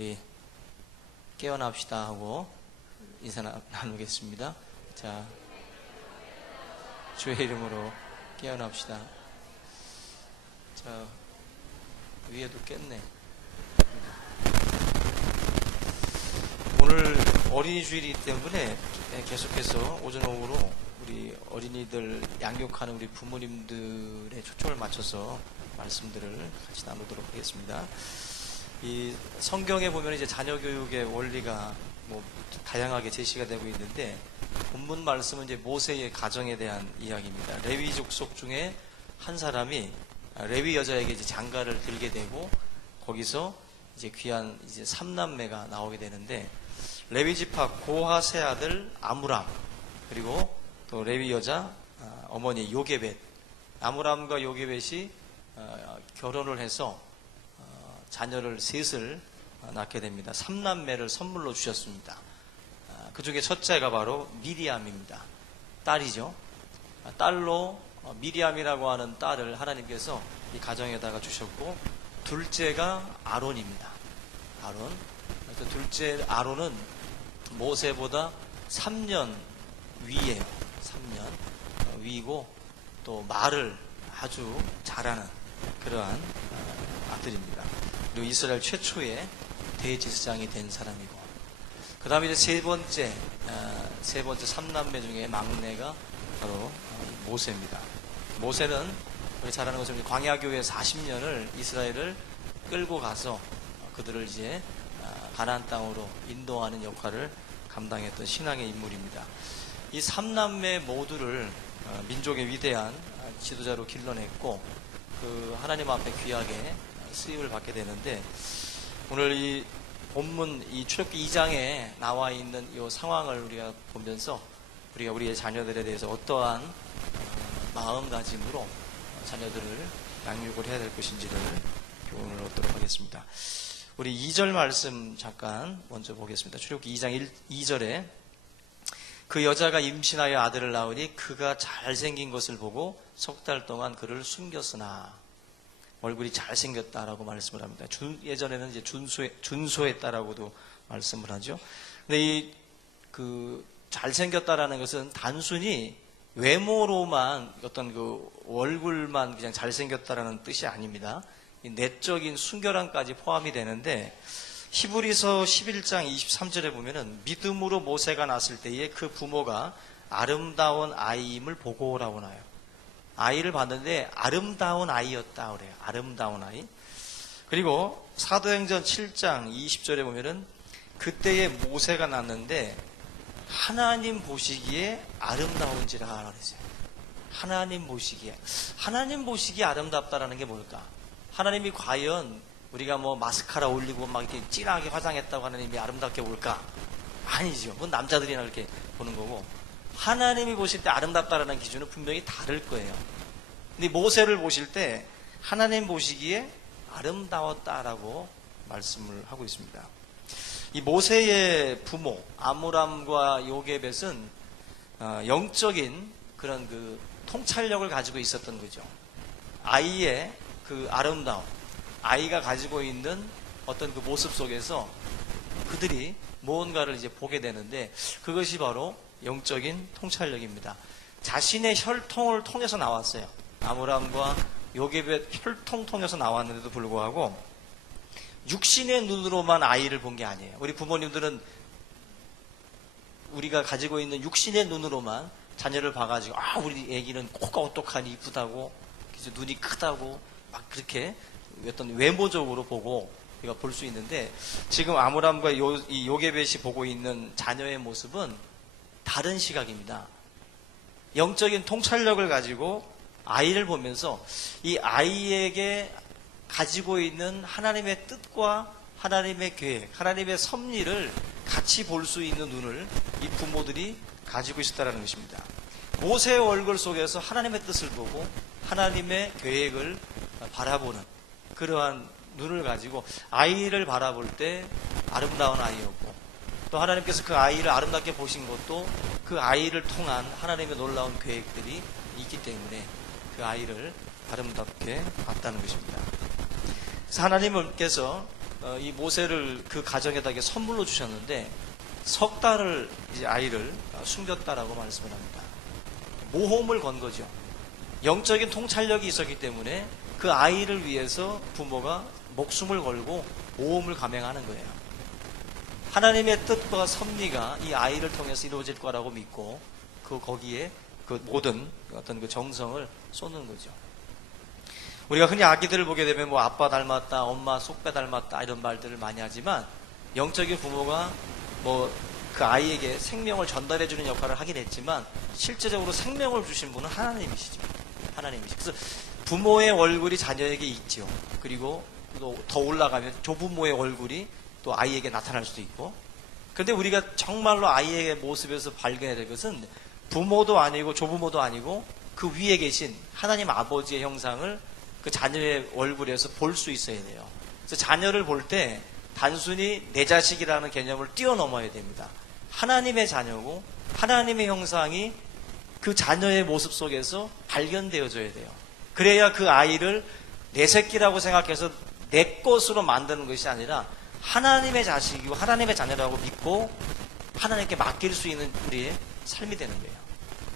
우리 깨어납시다 하고 인사 나누겠습니다. 자, 주의 이름으로 깨어납시다. 자, 위에도 깼네. 오늘 어린이 주일이기 때문에 계속해서 오전 오후로 우리 어린이들 양육하는 우리 부모님들의 초점을 맞춰서 말씀들을 같이 나누도록 하겠습니다. 이 성경에 보면 이제 자녀 교육의 원리가 다양하게 제시가 되고 있는데, 본문 말씀은 이제 모세의 가정에 대한 이야기입니다. 레위 족속 중에 한 사람이 레위 여자에게 이제 장가를 들게 되고, 거기서 이제 귀한 이제 3남매가 나오게 되는데, 레위 지파 고핫의 아들 아므람, 그리고 또 레위 여자 어머니 요게벳, 아므람과 요게벳이 결혼을 해서 자녀를 셋을 낳게 됩니다. 3남매를 선물로 주셨습니다. 그 중에 첫째가 바로 미리암입니다. 딸이죠. 딸로 미리암이라고 하는 딸을 하나님께서 이 가정에다가 주셨고, 둘째가 아론입니다. 아론. 둘째 아론은 모세보다 3년 위예요. 3년 위이고, 또 말을 아주 잘하는 그러한 아들입니다. 그리고 이스라엘 최초의 대제사장이 된 사람이고, 그 다음에 이제 세 번째 3남매 중에 막내가 바로 모세입니다. 모세는 우리 잘 아는 것처럼 광야교회 40년을 이스라엘을 끌고 가서 그들을 이제 가나안 땅으로 인도하는 역할을 감당했던 신앙의 인물입니다. 이 3남매 모두를 민족의 위대한 지도자로 길러냈고, 그 하나님 앞에 귀하게 쓰임을 받게 되는데, 오늘 이 본문 이 출애굽기 2장에 나와 있는 이 상황을 우리가 보면서 우리가 우리의 자녀들에 대해서 어떠한 마음가짐으로 자녀들을 양육을 해야 될 것인지를 교훈을 얻도록 하겠습니다. 우리 2절 말씀 잠깐 먼저 보겠습니다. 출애굽기 2장 2절에 그 여자가 임신하여 아들을 낳으니 그가 잘생긴 것을 보고 석 달 동안 그를 숨겼으나, 얼굴이 잘생겼다라고 말씀을 합니다. 예전에는 이제 준소했다라고도 말씀을 하죠. 근데 잘생겼다라는 것은 단순히 외모로만 어떤 그 얼굴만 그냥 잘생겼다라는 뜻이 아닙니다. 내적인 순결함까지 포함이 되는데, 히브리서 11장 23절에 보면은 믿음으로 모세가 낳았을 때에 그 부모가 아름다운 아이임을 보고라고 나요. 아이를 봤는데 아름다운 아이였다 그래요. 아름다운 아이. 그리고 사도행전 7장 20절에 보면은 그때에 모세가 낳았는데 하나님 보시기에 아름다운지라 그랬어요. 하나님 보시기에 아름답다라는 게 뭘까? 하나님이 과연 우리가 마스카라 올리고 막 이렇게 진하게 화장했다고 하나님이 아름답게 볼까? 아니죠. 그건 남자들이나 그렇게 보는 거고, 하나님이 보실 때 아름답다라는 기준은 분명히 다를 거예요. 근데 모세를 보실 때 하나님 보시기에 아름다웠다라고 말씀을 하고 있습니다. 이 모세의 부모 아므람과 요게벳은 영적인 그런 그 통찰력을 가지고 있었던 거죠. 아이의 그 아름다움, 아이가 가지고 있는 어떤 그 모습 속에서 그들이 무언가를 이제 보게 되는데, 그것이 바로 영적인 통찰력입니다. 자신의 혈통을 통해서 나왔어요. 아므람과 요게벳 혈통 통해서 나왔는데도 불구하고 육신의 눈으로만 아이를 본 게 아니에요. 우리 부모님들은 우리가 가지고 있는 육신의 눈으로만 자녀를 봐가지고, 우리 애기는 코가 어떡하니 이쁘다고, 눈이 크다고 막 그렇게 어떤 외모적으로 보고 우리가 볼 수 있는데, 지금 아므람과 이 요게벳이 보고 있는 자녀의 모습은 다른 시각입니다. 영적인 통찰력을 가지고 아이를 보면서 이 아이에게 가지고 있는 하나님의 뜻과 하나님의 계획, 하나님의 섭리를 같이 볼 수 있는 눈을 이 부모들이 가지고 있었다는 것입니다. 모세의 얼굴 속에서 하나님의 뜻을 보고 하나님의 계획을 바라보는 그러한 눈을 가지고 아이를 바라볼 때 아름다운 아이였고, 또 하나님께서 그 아이를 아름답게 보신 것도 그 아이를 통한 하나님의 놀라운 계획들이 있기 때문에 그 아이를 아름답게 봤다는 것입니다. 그래서 하나님께서 이 모세를 그 가정에다 선물로 주셨는데 석 달을 이제 아이를 숨겼다라고 말씀을 합니다. 모험을 건 거죠. 영적인 통찰력이 있었기 때문에 그 아이를 위해서 부모가 목숨을 걸고 모험을 감행하는 거예요. 하나님의 뜻과 섭리가 이 아이를 통해서 이루어질 거라고 믿고 거기에 그 모든 어떤 그 정성을 쏟는 거죠. 우리가 흔히 아기들을 보게 되면 뭐 아빠 닮았다, 엄마 쏙빼 닮았다 이런 말들을 많이 하지만 영적인 부모가 뭐 그 아이에게 생명을 전달해주는 역할을 하긴 했지만 실제적으로 생명을 주신 분은 하나님이시죠. 하나님이시죠. 그래서 부모의 얼굴이 자녀에게 있죠. 그리고 또 더 올라가면 조부모의 얼굴이 또 아이에게 나타날 수도 있고. 그런데 우리가 정말로 아이의 모습에서 발견해야 될 것은 부모도 아니고 조부모도 아니고 그 위에 계신 하나님 아버지의 형상을 그 자녀의 얼굴에서 볼 수 있어야 돼요. 그래서 자녀를 볼 때 단순히 내 자식이라는 개념을 뛰어넘어야 됩니다. 하나님의 자녀고 하나님의 형상이 그 자녀의 모습 속에서 발견되어져야 돼요. 그래야 그 아이를 내 새끼라고 생각해서 내 것으로 만드는 것이 아니라 하나님의 자식이고 하나님의 자녀라고 믿고 하나님께 맡길 수 있는 우리의 삶이 되는 거예요.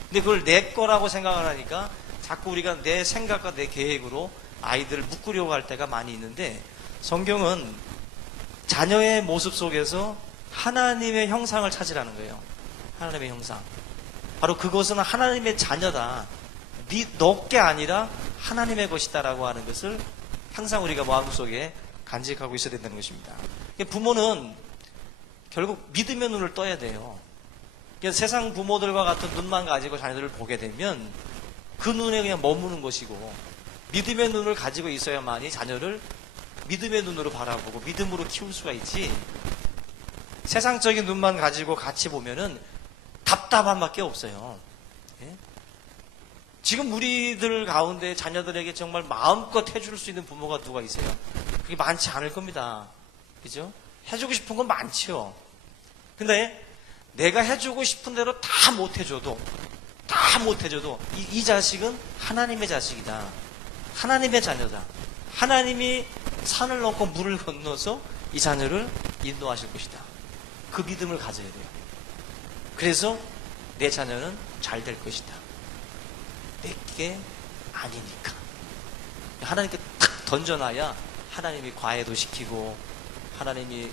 근데 그걸 내 거라고 생각을 하니까 자꾸 우리가 내 생각과 내 계획으로 아이들을 묶으려고 할 때가 많이 있는데, 성경은 자녀의 모습 속에서 하나님의 형상을 찾으라는 거예요. 하나님의 형상. 바로 그것은 하나님의 자녀다. 너게 아니라 하나님의 것이다라고 하는 것을 항상 우리가 마음속에 간직하고 있어야 된다는 것입니다. 부모는 결국 믿음의 눈을 떠야 돼요. 세상 부모들과 같은 눈만 가지고 자녀들을 보게 되면 그 눈에 그냥 머무는 것이고, 믿음의 눈을 가지고 있어야만이 자녀를 믿음의 눈으로 바라보고 믿음으로 키울 수가 있지, 세상적인 눈만 가지고 같이 보면은 답답함밖에 없어요. 예? 지금 우리들 가운데 자녀들에게 정말 마음껏 해줄 수 있는 부모가 누가 있어요? 그게 많지 않을 겁니다. 그죠? 해주고 싶은 건 많지요. 근데 내가 해주고 싶은 대로 다 못해줘도 이 자식은 하나님의 자식이다. 하나님의 자녀다. 하나님이 산을 넘고 물을 건너서 이 자녀를 인도하실 것이다. 그 믿음을 가져야 돼요. 그래서 내 자녀는 잘 될 것이다. 내게 아니니까. 하나님께 탁 던져놔야 하나님이 과외도 시키고, 하나님이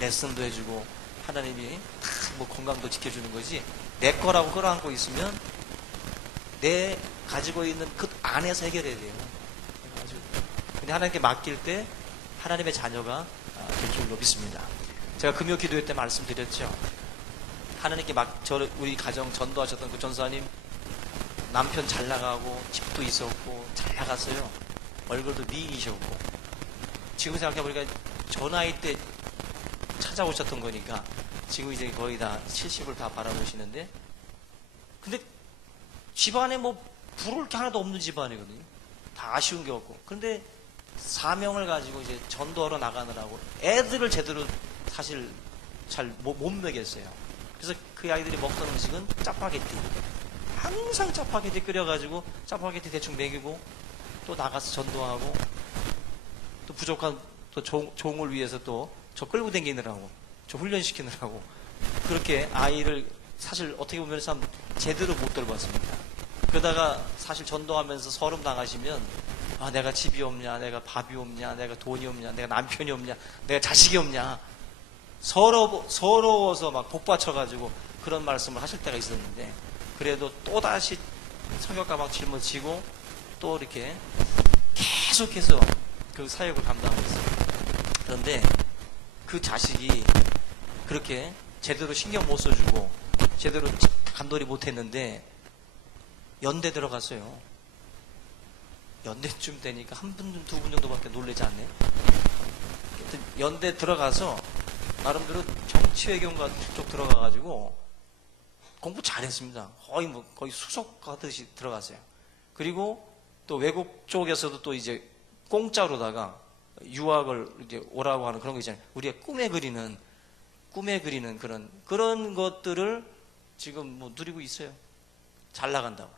레슨도 해주고, 하나님이 탁 건강도 지켜주는 거지, 내 거라고 끌어안고 있으면 내 가지고 있는 그 안에서 해결해야 돼요. 근데 하나님께 맡길 때 하나님의 자녀가 될 줄로 믿습니다. 제가 금요 기도회 때 말씀드렸죠. 하나님께 우리 가정 전도하셨던 그 전사님, 남편 잘 나가고 집도 있었고 잘 나갔어요. 얼굴도 미인이셨고. 지금 생각해보니까 저 나이 때 찾아오셨던 거니까 지금 이제 거의 다 70을 다 바라보시는데, 근데 집안에 부러울 게 하나도 없는 집안이거든요. 다 아쉬운 게 없고. 그런데 사명을 가지고 이제 전도하러 나가느라고 애들을 제대로 사실 잘 못 먹였어요. 그래서 그 아이들이 먹던 음식은 짜파게티. 항상 짜파게티 끓여가지고 짜파게티 대충 먹이고 또 나가서 전도하고, 또 부족한 또 종을 위해서 또 저 끌고 다니느라고, 저 훈련시키느라고, 그렇게 아이를 사실 어떻게 보면 참 제대로 못 돌봤습니다. 그러다가 사실 전도하면서 서름 당하시면, 내가 집이 없냐, 내가 밥이 없냐, 내가 돈이 없냐, 내가 남편이 없냐, 내가 자식이 없냐, 서러워서 막 복받쳐가지고 그런 말씀을 하실 때가 있었는데, 그래도 또다시 성경 가방 짊어지고 또 이렇게 계속해서 그 사역을 감당하고 있어요. 그런데 그 자식이 그렇게 제대로 신경 못 써주고 제대로 간돌이 못했는데 연대 들어갔어요. 연대쯤 되니까 한 분, 두 분 정도밖에 놀라지 않네. 연대 들어가서 나름대로 정치외교과 쪽 들어가가지고 공부 잘했습니다. 거의 수석하듯이 들어갔어요. 그리고 또 외국 쪽에서도 또 이제 공짜로다가 유학을 이제 오라고 하는 그런 거 있잖아요. 우리가 꿈에 그리는 그런 것들을 지금 누리고 있어요. 잘 나간다고.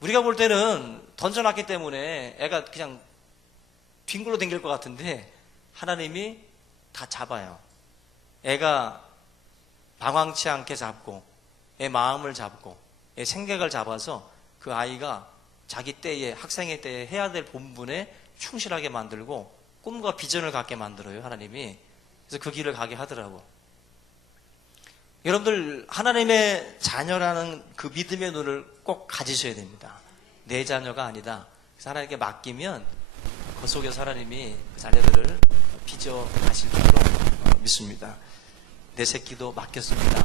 우리가 볼 때는 던져놨기 때문에 애가 그냥 뒹굴러 댕길 것 같은데, 하나님이 다 잡아요. 애가 방황치 않게 잡고 애 마음을 잡고 애 생각을 잡아서 그 아이가 자기 때에 학생의 때에 해야 될 본분에 충실하게 만들고 꿈과 비전을 갖게 만들어요. 하나님이. 그래서 그 길을 가게 하더라고. 여러분들 하나님의 자녀라는 그 믿음의 눈을 꼭 가지셔야 됩니다. 내 자녀가 아니다. 그래서 하나님께 맡기면 그 속에서 하나님이 그 자녀들을 빚어 가실 줄로 믿습니다. 내 새끼도 맡겼습니다.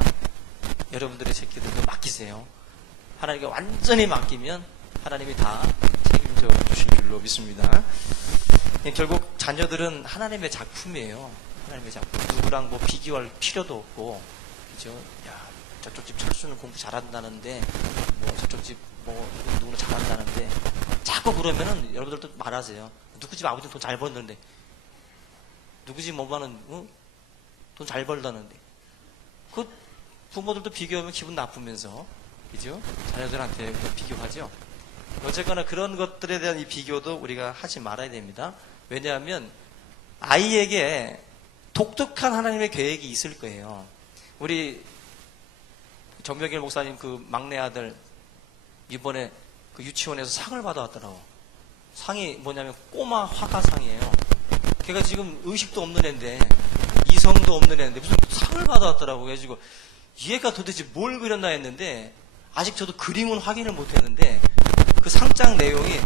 여러분들의 새끼들도 맡기세요. 하나님께 완전히 맡기면 하나님이 다 책임져 주실 줄로 믿습니다. 결국 자녀들은 하나님의 작품이에요. 하나님의 작품. 누구랑 뭐 비교할 필요도 없고, 그죠? 야, 저쪽 집 철수는 공부 잘한다는데, 뭐 저쪽 집 뭐 누구는 잘한다는데, 자꾸 그러면은 여러분들도 말하세요. 누구 집 아버지는 돈 잘 벌는데, 누구 집 엄마는 돈 잘 벌다는데, 그 부모들도 비교하면 기분 나쁘면서, 그죠? 자녀들한테 비교하죠. 어쨌거나 그런 것들에 대한 이 비교도 우리가 하지 말아야 됩니다. 왜냐하면 아이에게 독특한 하나님의 계획이 있을 거예요. 우리 정병길 목사님 그 막내 아들 이번에 그 유치원에서 상을 받아왔더라고. 상이 뭐냐면 꼬마 화가상이에요. 걔가 지금 의식도 없는 애인데 이성도 없는 애인데 무슨 상을 받아왔더라고. 그래가지고 얘가 도대체 뭘 그렸나 했는데 아직 저도 그림은 확인을 못했는데 그 상장 내용이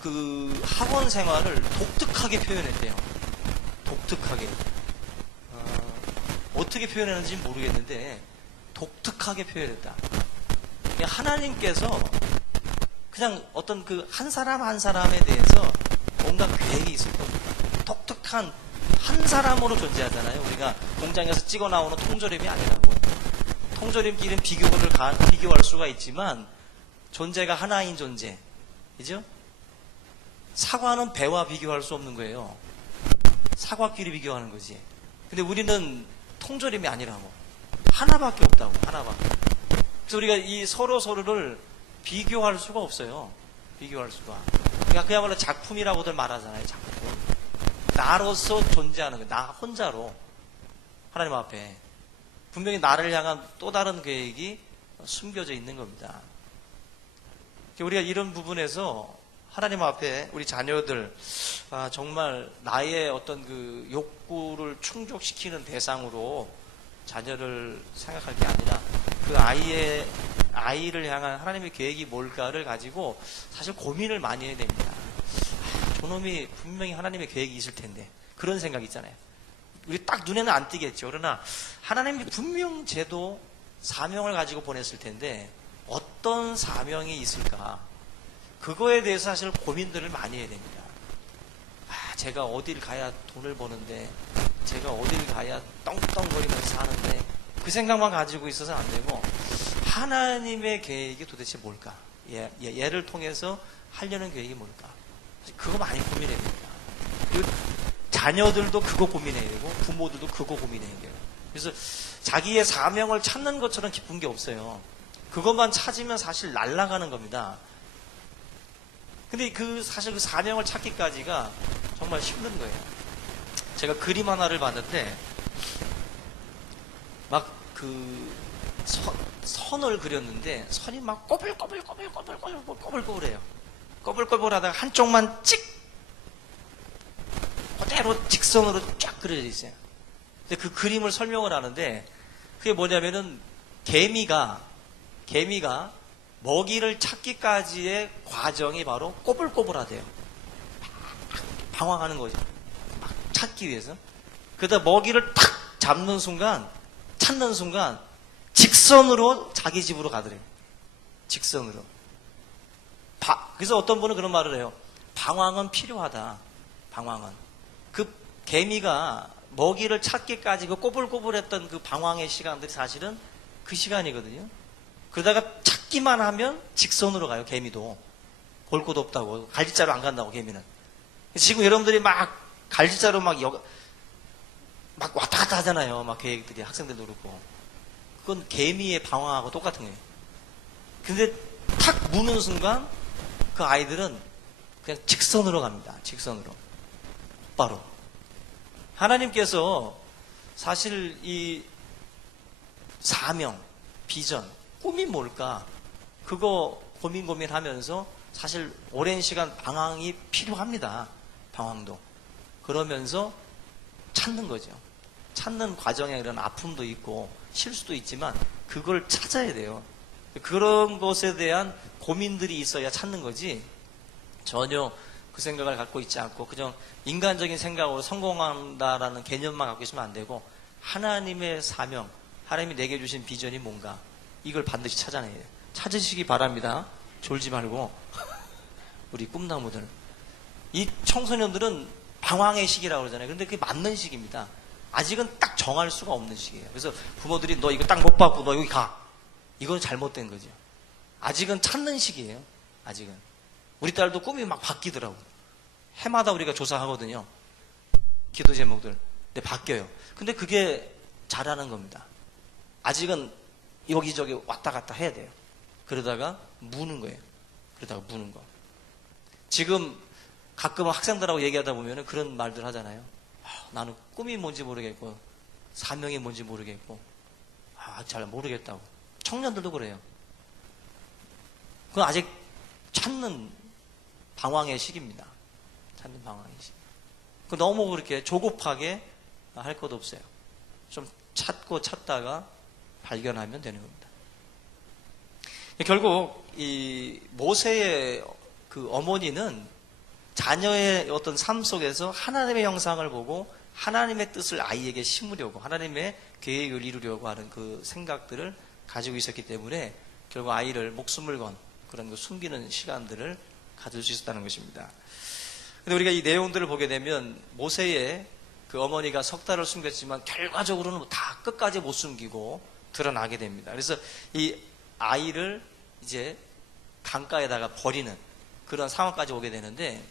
그 학원 생활을 독특하게 표현했대요. 독특하게. 어떻게 표현했는지 모르겠는데 독특하게 표현했다. 하나님께서 그냥 어떤 그 한 사람 한 사람에 대해서 뭔가 계획이 있을 겁니다. 독특한 한 사람으로 존재하잖아요. 우리가 공장에서 찍어 나오는 통조림이 아니라고. 통조림끼리는 비교할 수가 있지만 존재가 하나인 존재. 그죠? 사과는 배와 비교할 수 없는 거예요. 사과끼리 비교하는 거지. 근데 우리는 통조림이 아니라고. 하나밖에 없다고. 하나밖에. 그래서 우리가 이 서로를 비교할 수가 없어요. 비교할 수가. 그러니까 그야말로 작품이라고들 말하잖아요. 작품. 나로서 존재하는 거예요. 나 혼자로. 하나님 앞에. 분명히 나를 향한 또 다른 계획이 숨겨져 있는 겁니다. 우리가 이런 부분에서 하나님 앞에 우리 자녀들 정말 나의 어떤 그 욕구를 충족시키는 대상으로 자녀를 생각할 게 아니라 그 아이를 향한 하나님의 계획이 뭘까를 가지고 사실 고민을 많이 해야 됩니다. 저놈이 분명히 하나님의 계획이 있을 텐데 그런 생각 있잖아요. 우리 딱 눈에는 안 띄겠죠. 그러나 하나님이 분명 제도 사명을 가지고 보냈을 텐데 어떤 사명이 있을까? 그거에 대해서 사실 고민들을 많이 해야 됩니다. 제가 어딜 가야 돈을 버는데, 제가 어딜 가야 떵떵거리면서 사는데, 그 생각만 가지고 있어서 안 되고, 하나님의 계획이 도대체 뭘까? 얘를 통해서 하려는 계획이 뭘까? 그거 많이 고민해야 됩니다. 그리고 자녀들도 그거 고민해야 되고, 부모들도 그거 고민해야 돼요. 그래서 자기의 사명을 찾는 것처럼 기쁜 게 없어요. 그것만 찾으면 사실 날아가는 겁니다. 근데 사실 그 사명을 찾기까지가 정말 힘든 거예요. 제가 그림 하나를 봤는데, 막 선을 그렸는데, 선이 막 꼬불꼬불해요. 꼬불꼬불 하다가 한쪽만 그대로 직선으로 쫙 그려져 있어요. 근데 그 그림을 설명을 하는데, 그게 뭐냐면은, 개미가 먹이를 찾기까지의 과정이 바로 꼬불꼬불하대요. 방황하는 거죠. 막 찾기 위해서. 그러다 먹이를 탁 찾는 순간 직선으로 자기 집으로 가더래요. 직선으로. 그래서 어떤 분은 그런 말을 해요. 방황은 필요하다. 방황은. 그 개미가 먹이를 찾기까지 그 꼬불꼬불했던 그 방황의 시간들이 사실은 그 시간이거든요. 그러다가 찾기만 하면 직선으로 가요. 개미도. 볼 곳 없다고. 갈짓자로 안 간다고 개미는. 지금 여러분들이 막 갈짓자로 막 왔다 갔다 하잖아요. 막 계획들이 학생들도 그렇고. 그건 개미의 방황하고 똑같은 거예요. 근데 탁 무는 순간 그 아이들은 그냥 직선으로 갑니다. 직선으로. 바로. 하나님께서 사실 이 사명, 비전, 꿈이 뭘까? 그거 고민하면서 사실 오랜 시간 방황이 필요합니다. 방황도. 그러면서 찾는 거죠. 찾는 과정에 이런 아픔도 있고 실수도 있지만 그걸 찾아야 돼요. 그런 것에 대한 고민들이 있어야 찾는 거지, 전혀 그 생각을 갖고 있지 않고 그냥 인간적인 생각으로 성공한다라는 개념만 갖고 있으면 안 되고, 하나님의 사명, 하나님이 내게 주신 비전이 뭔가, 이걸 반드시 찾아내야 돼요. 찾으시기 바랍니다. 졸지 말고. 우리 꿈나무들, 이 청소년들은 방황의 시기라고 그러잖아요. 그런데 그게 맞는 시기입니다. 아직은 딱 정할 수가 없는 시기예요. 그래서 부모들이 너 이거 딱 못 받고 너 여기 가, 이건 잘못된 거죠. 아직은 찾는 시기예요. 아직은. 우리 딸도 꿈이 막 바뀌더라고. 해마다 우리가 조사하거든요. 기도 제목들. 근데 바뀌어요. 근데 그게 잘하는 겁니다. 아직은 여기저기 왔다 갔다 해야 돼요. 그러다가 무는 거예요. 그러다가 무는 거. 지금 가끔 학생들하고 얘기하다 보면 그런 말들 하잖아요. 나는 꿈이 뭔지 모르겠고 사명이 뭔지 모르겠고 잘 모르겠다고. 청년들도 그래요. 그건 아직 찾는 방황의 시기입니다. 찾는 방황의 시기. 너무 그렇게 조급하게 할 것도 없어요. 좀 찾다가 발견하면 되는 겁니다. 결국 이 모세의 그 어머니는 자녀의 어떤 삶 속에서 하나님의 형상을 보고 하나님의 뜻을 아이에게 심으려고, 하나님의 계획을 이루려고 하는 그 생각들을 가지고 있었기 때문에 결국 아이를 목숨을 건 그런 거 숨기는 시간들을 가질 수 있었다는 것입니다. 근데 우리가 이 내용들을 보게 되면 모세의 그 어머니가 석 달을 숨겼지만 결과적으로는 다 끝까지 못 숨기고 드러나게 됩니다. 그래서 이 아이를 이제 강가에다가 버리는 그런 상황까지 오게 되는데,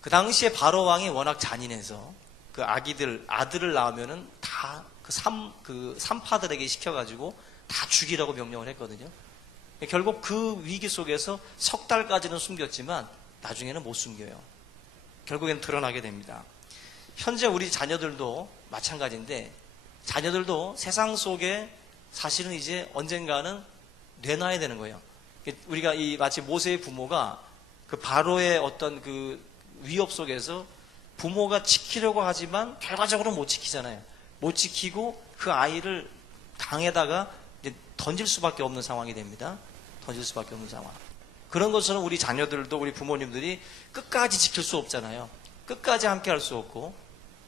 그 당시에 바로 왕이 워낙 잔인해서 그 아들을 낳으면은 다 그 산파들에게 시켜가지고 다 죽이라고 명령을 했거든요. 결국 그 위기 속에서 석 달까지는 숨겼지만 나중에는 못 숨겨요. 결국엔 드러나게 됩니다. 현재 우리 자녀들도 마찬가지인데, 자녀들도 세상 속에 사실은 이제 언젠가는 내놔야 되는 거예요. 우리가 마치 모세의 부모가 그 바로의 어떤 그 위협 속에서 부모가 지키려고 하지만 결과적으로 못 지키잖아요. 못 지키고 그 아이를 강에다가 이제 던질 수밖에 없는 상황이 됩니다. 던질 수밖에 없는 상황. 그런 것처럼 우리 자녀들도, 우리 부모님들이 끝까지 지킬 수 없잖아요. 끝까지 함께 할 수 없고,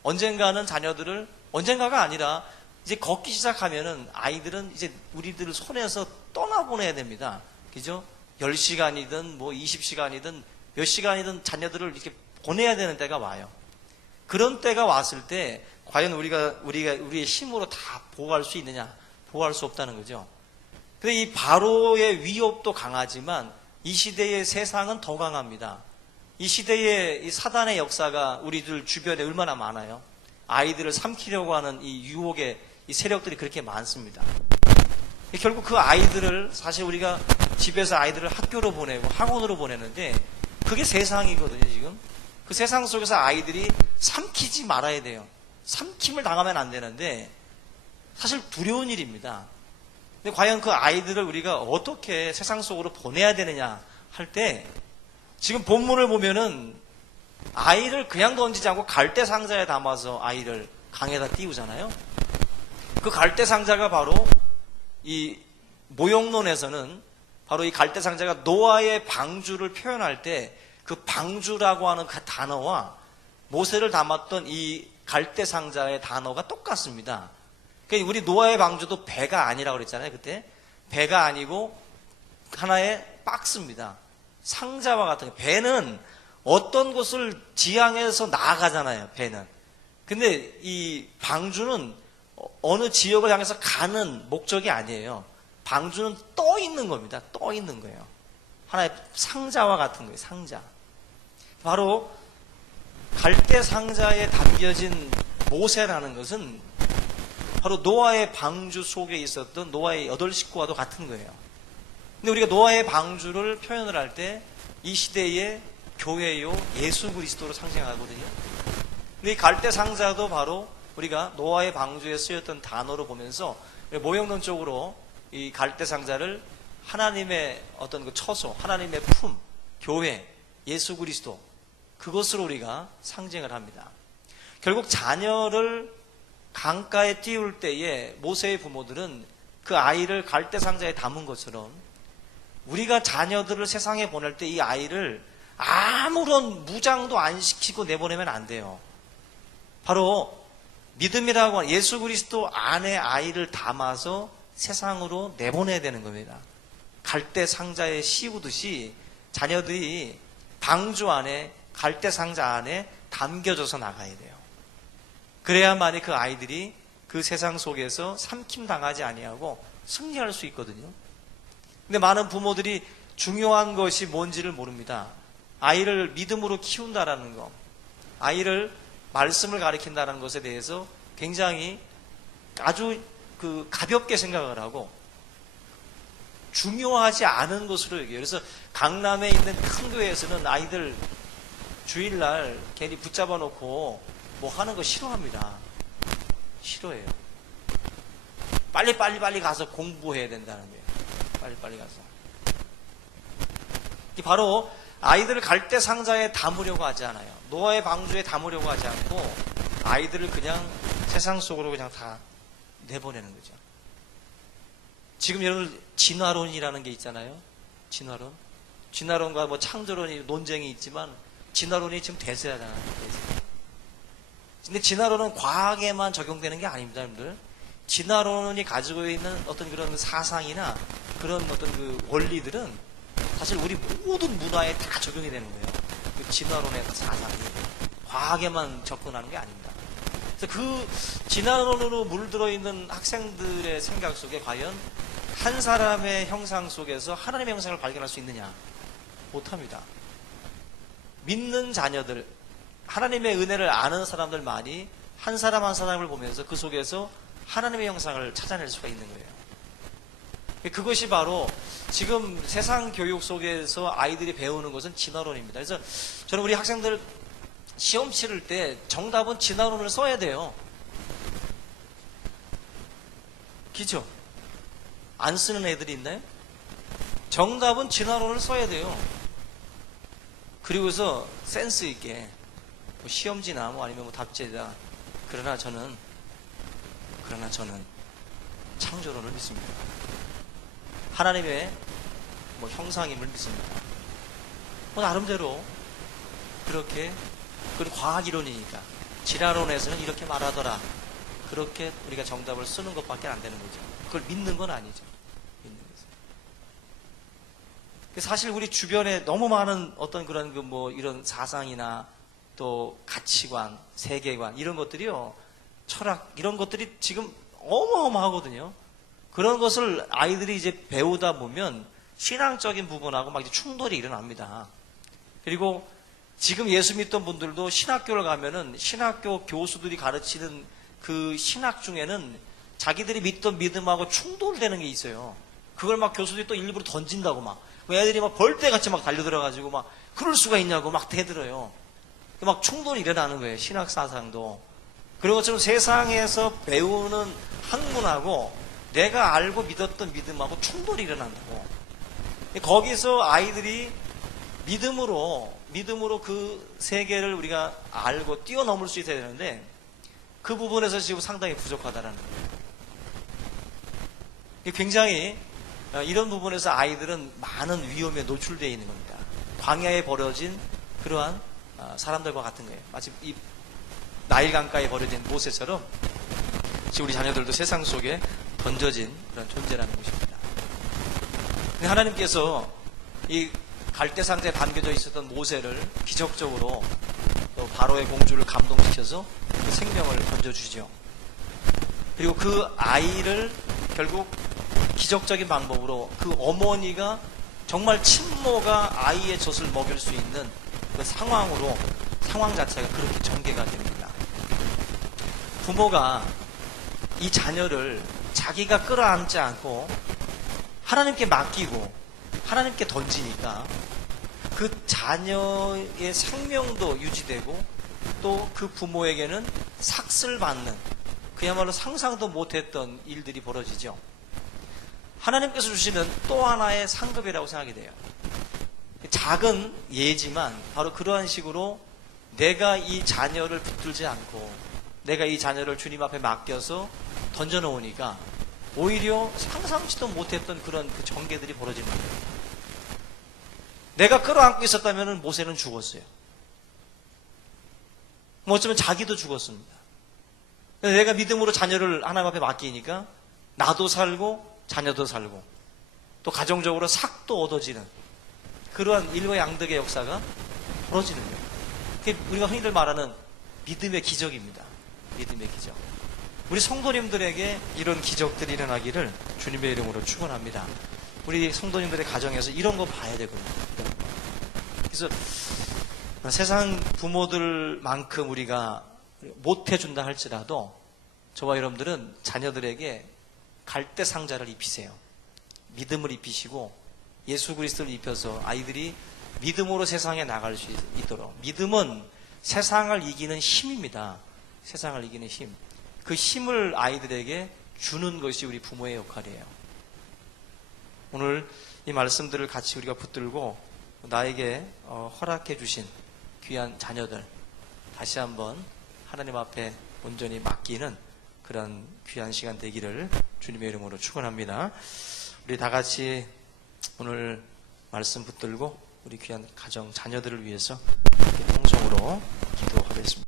언젠가는 자녀들을, 언젠가가 아니라 이제 걷기 시작하면은 아이들은 이제 우리들 손에서 떠나보내야 됩니다. 그죠? 10시간이든 뭐 20시간이든 몇 시간이든 자녀들을 이렇게 보내야 되는 때가 와요. 그런 때가 왔을 때 과연 우리의 힘으로 다 보호할 수 있느냐? 보호할 수 없다는 거죠. 근데 이 바로의 위협도 강하지만 이 시대의 세상은 더 강합니다. 이 시대의 이 사단의 역사가 우리들 주변에 얼마나 많아요. 아이들을 삼키려고 하는 이 유혹의 이 세력들이 그렇게 많습니다. 결국 그 아이들을, 사실 우리가 집에서 아이들을 학교로 보내고 학원으로 보내는데 그게 세상이거든요. 지금 그 세상 속에서 아이들이 삼키지 말아야 돼요. 삼킴을 당하면 안 되는데 사실 두려운 일입니다. 근데 과연 그 아이들을 우리가 어떻게 세상 속으로 보내야 되느냐 할 때, 지금 본문을 보면은 아이를 그냥 던지지 않고 갈대 상자에 담아서 아이를 강에다 띄우잖아요. 그 갈대 상자가 바로 이 모형론에서는 바로 이 갈대 상자가 노아의 방주를 표현할 때 그 방주라고 하는 그 단어와 모세를 담았던 이 갈대 상자의 단어가 똑같습니다. 그러니까 우리 노아의 방주도 배가 아니라고 그랬잖아요. 그때 배가 아니고 하나의 박스입니다. 상자와 같은. 배는 어떤 곳을 지향해서 나아가잖아요. 배는. 근데 이 방주는 어느 지역을 향해서 가는 목적이 아니에요. 방주는 떠 있는 겁니다. 떠 있는 거예요. 하나의 상자와 같은 거예요. 상자. 바로 갈대 상자에 담겨진 모세라는 것은 바로 노아의 방주 속에 있었던 노아의 8식구와도 같은 거예요. 근데 우리가 노아의 방주를 표현을 할 때 이 시대의 교회요, 예수 그리스도로 상징하거든요. 근데 이 갈대 상자도 바로 우리가 노아의 방주에 쓰였던 단어로 보면서 모형론적으로 이 갈대 상자를 하나님의 어떤 그 처소, 하나님의 품, 교회, 예수 그리스도, 그것으로 우리가 상징을 합니다. 결국 자녀를 강가에 띄울 때에 모세의 부모들은 그 아이를 갈대 상자에 담은 것처럼 우리가 자녀들을 세상에 보낼 때 이 아이를 아무런 무장도 안 시키고 내보내면 안 돼요. 바로 믿음이라고 하는 예수 그리스도 안에 아이를 담아서 세상으로 내보내야 되는 겁니다. 갈대 상자에 씌우듯이 자녀들이 방주 안에, 갈대 상자 안에 담겨져서 나가야 돼요. 그래야만이 그 아이들이 그 세상 속에서 삼킴당하지 아니하고 승리할 수 있거든요. 근데 많은 부모들이 중요한 것이 뭔지를 모릅니다. 아이를 믿음으로 키운다라는 거, 아이를 말씀을 가르친다는 것에 대해서 굉장히 아주 가볍게 생각을 하고 중요하지 않은 것으로 여겨요. 그래서 강남에 있는 큰 교회에서는 아이들 주일날 괜히 붙잡아 놓고 뭐 하는 거 싫어합니다. 싫어해요. 빨리 가서 공부해야 된다는 거예요. 빨리 가서. 바로 아이들을 갈대 상자에 담으려고 하지 않아요. 노아의 방주에 담으려고 하지 않고 아이들을 그냥 세상 속으로 그냥 다 내보내는 거죠. 지금 여러분 진화론이라는 게 있잖아요. 진화론과 뭐 창조론이 논쟁이 있지만 진화론이 지금 대세잖아요. 근데 진화론은 과학에만 적용되는 게 아닙니다, 여러분들. 진화론이 가지고 있는 어떤 그런 사상이나 그런 어떤 그 원리들은 사실 우리 모든 문화에 다 적용이 되는 거예요. 그 진화론의 사상이 과학에만 접근하는 게 아닙니다. 그래서 그 진화론으로 물들어 있는 학생들의 생각 속에 과연 한 사람의 형상 속에서 하나님의 형상을 발견할 수 있느냐? 못합니다. 믿는 자녀들, 하나님의 은혜를 아는 사람들만이 한 사람 한 사람을 보면서 그 속에서 하나님의 형상을 찾아낼 수가 있는 거예요. 그것이 바로 지금 세상 교육 속에서 아이들이 배우는 것은 진화론입니다. 그래서 저는 우리 학생들 시험 치를 때 정답은 진화론을 써야 돼요. 그죠? 안 쓰는 애들이 있나요? 정답은 진화론을 써야 돼요. 그리고서 센스 있게 뭐 시험지나 뭐 아니면 뭐 답지에다 그러나 저는 창조론을 믿습니다. 하나님의 뭐 형상임을 믿습니다. 뭐 나름대로 그렇게 그건 과학이론이니까 진화론에서는 이렇게 말하더라. 그렇게 우리가 정답을 쓰는 것밖에 안 되는 거죠. 그걸 믿는 건 아니죠. 믿는 거죠. 사실 우리 주변에 너무 많은 어떤 그런 그 뭐 이런 사상이나 또 가치관, 세계관 이런 것들이요, 철학 이런 것들이 지금 어마어마하거든요. 그런 것을 아이들이 이제 배우다 보면 신앙적인 부분하고 막 이제 충돌이 일어납니다. 그리고 지금 예수 믿던 분들도 신학교를 가면은 신학교 교수들이 가르치는 그 신학 중에는 자기들이 믿던 믿음하고 충돌되는 게 있어요. 그걸 막 교수들이 또 일부러 던진다고 막 애들이 막 벌떼같이 막 달려들어가지고 막 그럴 수가 있냐고 막 대들어요. 막 충돌이 일어나는 거예요. 신학 사상도. 그런 것처럼 세상에서 배우는 학문하고 내가 알고 믿었던 믿음하고 충돌이 일어난다고. 거기서 아이들이 믿음으로 그 세계를 우리가 알고 뛰어넘을 수 있어야 되는데 그 부분에서 지금 상당히 부족하다라는 거예요. 굉장히 이런 부분에서 아이들은 많은 위험에 노출되어 있는 겁니다. 광야에 버려진 그러한 사람들과 같은 거예요. 마치 이 나일 강가에 버려진 모세처럼 지금 우리 자녀들도 세상 속에 던져진 그런 존재라는 것입니다. 근데 하나님께서 이 갈대 상자에 담겨져 있었던 모세를 기적적으로 또 바로의 공주를 감동시켜서 그 생명을 던져주죠. 그리고 그 아이를 결국 기적적인 방법으로 그 어머니가 정말 친모가 아이의 젖을 먹일 수 있는 그 상황 자체가 그렇게 전개가 됩니다. 부모가 이 자녀를 자기가 끌어안지 않고 하나님께 맡기고 하나님께 던지니까 그 자녀의 생명도 유지되고 또 그 부모에게는 삭슬 받는, 그야말로 상상도 못했던 일들이 벌어지죠. 하나님께서 주시는 또 하나의 상급이라고 생각이 돼요. 작은 예지만 바로 그러한 식으로 내가 이 자녀를 붙들지 않고 내가 이 자녀를 주님 앞에 맡겨서 던져놓으니까 오히려 상상치도 못했던 그런 그 전개들이 벌어지는 거예요. 내가 끌어안고 있었다면 모세는 죽었어요. 뭐 어쩌면 자기도 죽었습니다. 내가 믿음으로 자녀를 하나님 앞에 맡기니까 나도 살고 자녀도 살고 또 가정적으로 삭도 얻어지는 그러한 일거양득의 역사가 벌어지는 거예요. 그게 우리가 흔히들 말하는 믿음의 기적입니다. 믿음의 기적. 우리 성도님들에게 이런 기적들이 일어나기를 주님의 이름으로 축원합니다. 우리 성도님들의 가정에서 이런 거 봐야 되거든요. 그래서 세상 부모들만큼 우리가 못해준다 할지라도 저와 여러분들은 자녀들에게 갈대 상자를 입히세요. 믿음을 입히시고 예수 그리스도를 입혀서 아이들이 믿음으로 세상에 나갈 수 있도록. 믿음은 세상을 이기는 힘입니다. 세상을 이기는 힘. 그 힘을 아이들에게 주는 것이 우리 부모의 역할이에요. 오늘 이 말씀들을 같이 우리가 붙들고 나에게 허락해 주신 귀한 자녀들 다시 한번 하나님 앞에 온전히 맡기는 그런 귀한 시간 되기를 주님의 이름으로 축원합니다. 우리 다 같이 오늘 말씀 붙들고 우리 귀한 가정 자녀들을 위해서 통성으로 기도하겠습니다.